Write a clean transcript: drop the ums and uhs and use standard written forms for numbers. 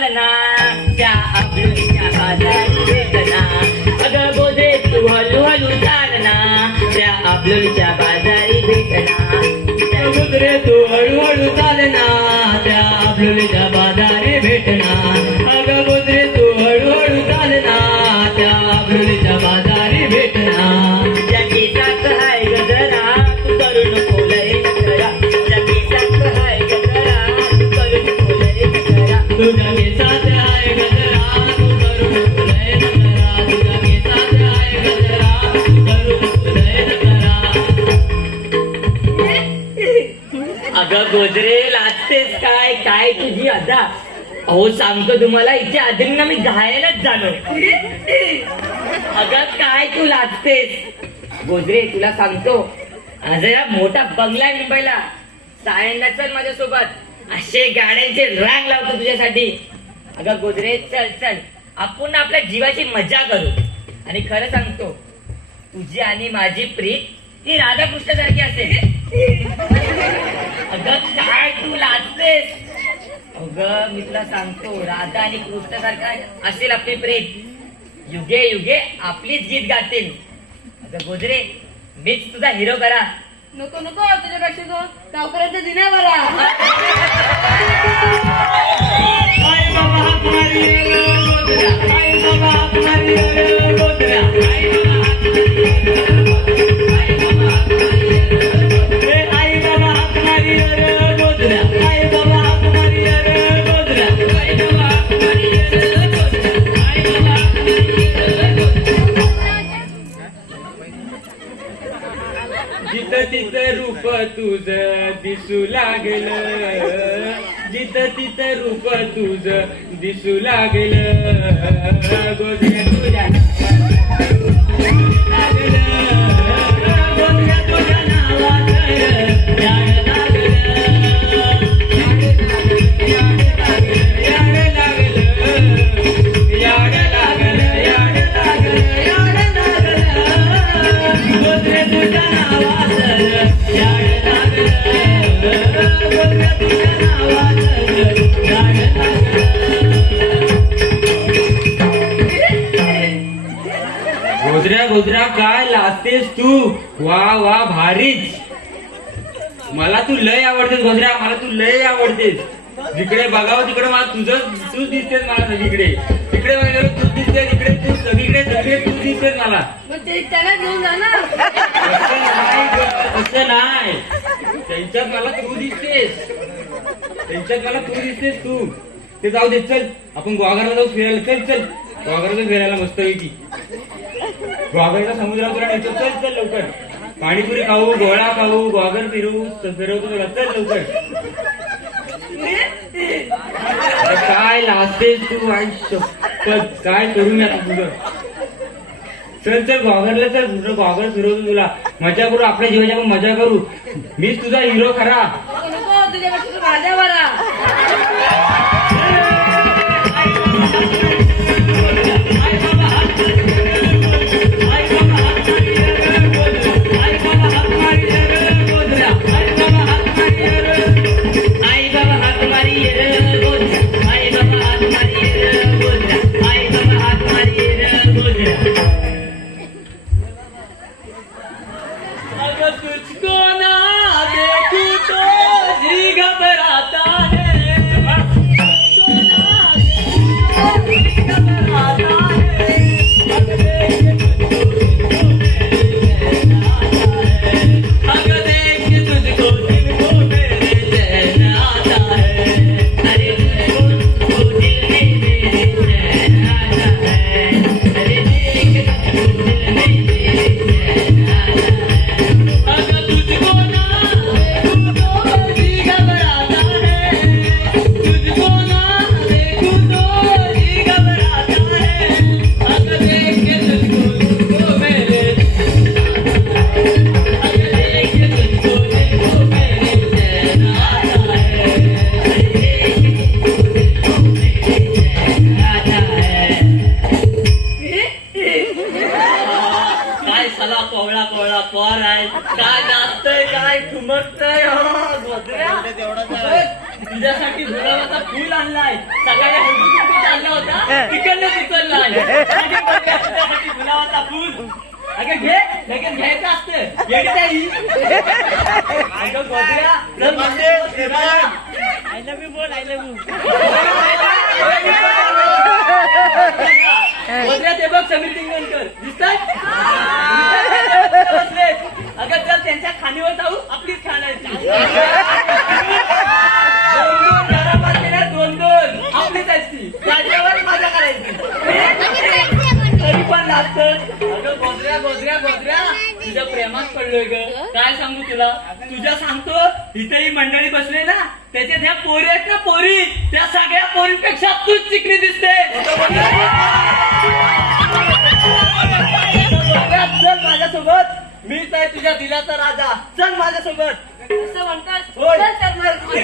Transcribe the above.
चालना त्या आपल्या बाजारी भेटना अगं गोदरे तू हळूहळू चालना त्या आपल्या बाजारी भेटना गोदरे तू हळूहळू चालना त्या आपल्या बाजारी भेटना अगं गोदरे तू हळूहळू चालना त्या आपल्या बाजारी भेटना तुझ्या केसात हाय गजरा तू करू नको लय नखरा तुझ्या केसात हाय गजरा तू करू नको लय नखरा तुझ्या केसात आहे गजरा तू करू नको लय नखरा तुझ्या केसात आहे गजरा तू करू नको लय नखरा अगं गोदरे लाजतेस काय काय तुझी अदा अहो सांगतो तुम्हाला इथे आधींना मी घायलाच झालो अगं काय तू लाजतेस गोदरे तुला सांगतो जरा मोठा बंगला आहे मुंबईला सायंदा चल माझ्यासोबत असे गाड्यांचे रांग लावतो तुझ्यासाठी अगं गोदरे चल चल आपण आपल्या जीवाची मजा करू आणि खरं सांगतो तुझी आणि माझी प्रीत ती राधाकृष्णासारखी असेल अगं काय तू लाजतेस अगं मी तुला सांगतो राधा आणि कृष्णासारखा असेल आपली प्रीत युगे युगे आपलीच गीत गातील अगं गोदरे मीच तुझा हिरो करा नको नको तुझ्यापेक्षा तो गावकऱ्यांचा दिना बरा आई बाबा हात मारी रे गोदऱ्या आई बाबा हात मारी रे गोदऱ्या आई बाबा हात मारी रे गोदऱ्या आई बाबा हात मारी रे गोदऱ्या आई बाबा हात मारी रे गोदऱ्या आई बाबा हात मारी जिथं तिथं रूप तुझं दिसू लागलं जिथं तिथं रूप तुझं दिसू लागलं गोदऱ्या तुझ्या गोदऱ्या तुझ्या नावाचं याड लागलं याड लागलं याड लागलं याड लागलं याड लागलं गोदऱ्या तुझ्या नावाचं याड लागलं गोदऱ्या तुझ्या नावाचं याड गोदऱ्या गोदऱ्या काय लाजतेस तू वा वा भारीच मला तू लय आवडतेस गोदऱ्या मला तू लय आवडतेस जिकडे बघावं तिकडे मला तूच दिसतेस मला सगळीकडे तिकडे बघायला तूच दिसतेस इकडे तू सगळीकडे सगळे तू दिसतेस मला मग ते त्याला घेऊन जा ना असं नाही ग, असं नाही त्यांच्यात मला तू दिसतेस त्यांच्यात मला तू दिसतेस तू ते जाऊ दे चल आपण गोवाघरला जाऊ फिरायला चल चल गोवाघरला फिरायला मस्त पैकी गोवाघरला समुद्रात तुला नेतो चल चल लवकर पाणीपुरी खाऊ गोळा खाऊ गोवाघर फिरवतो तुला चल लवकर अरे काय लाजतेस तू आई शपथ काय करू मी आता तुझं चल चल गोवाघरला चल तुझं गोवाघर फिरवतो तुला मजा करू आपल्या जीवाची आपण मजा करू मीच तुझा हिरो खरा नको नको तुझ्यापेक्षा तो राजा बरा आई बाबा हात मारी रे गोदऱ्या आई बाबा हात मारी रे गोदऱ्या आई बाबा हात मारी रे गोदऱ्या अगर तुझको ना देखूं तो जी घबराता है तुझको ना देखूं तो जी घबराता है अगर देख तुझको दिल को मेरे चैन आता है अरे तुझको दिल में मेरे चैन आता है अरे देख तुझको दिल में मेरे चैन आता है अगर तुझको ना देखूं तो जी घबराता है तुझको ना देखूं तो जी घबराता है अगर देख तुझको मेरे अगर देख तुझको दिल को मेरे चैन आता है अरे देख तुझको दिल को मेरे चैन आता है काय साला कोवळा कोवळा पोर आहे काय नाचतय काय ठुमकतय गोदऱ्या तुझ्यासाठी गुलाबाचा फुल आणलाय. सकाळी हळदी कुंकू चालला होता तिकडनं उचललाय. अगं बघूया तुझ्यासाठी गुलाबाचा फुल. अगं घे, लगेच घ्यायचं असतं. येडी ताई. अगं गोदऱ्या, चल माझ्यासोबत फिरायला. I love you बोल, I love you. गोदऱ्या ते बघ समीर तिंगणकर दिसतात. अगं चल त्यांच्या खाणीवर जाऊ, आपलीच खाणायची. दोन आपलीच असती. त्याच्यावर मजा करायची. तरी पण लागत. अगं गोदऱ्या गोदऱ्या गोदऱ्या तुझ्या प्रेमात पडलोय ग. काय सांगू तुला. तुझ्या सांगतो इथे ही मंडळी बसले ना, त्याच्यात ह्या पोरी आहेत ना, पोरी त्या सगळ्या पोरींपेक्षा तूच चिकनी दिसते. चल माझ्यासोबत. मीच आहे तुझ्या दिलाचा राजा. चल माझ्यासोबत. असं म्हणतात होय. चल तर मग.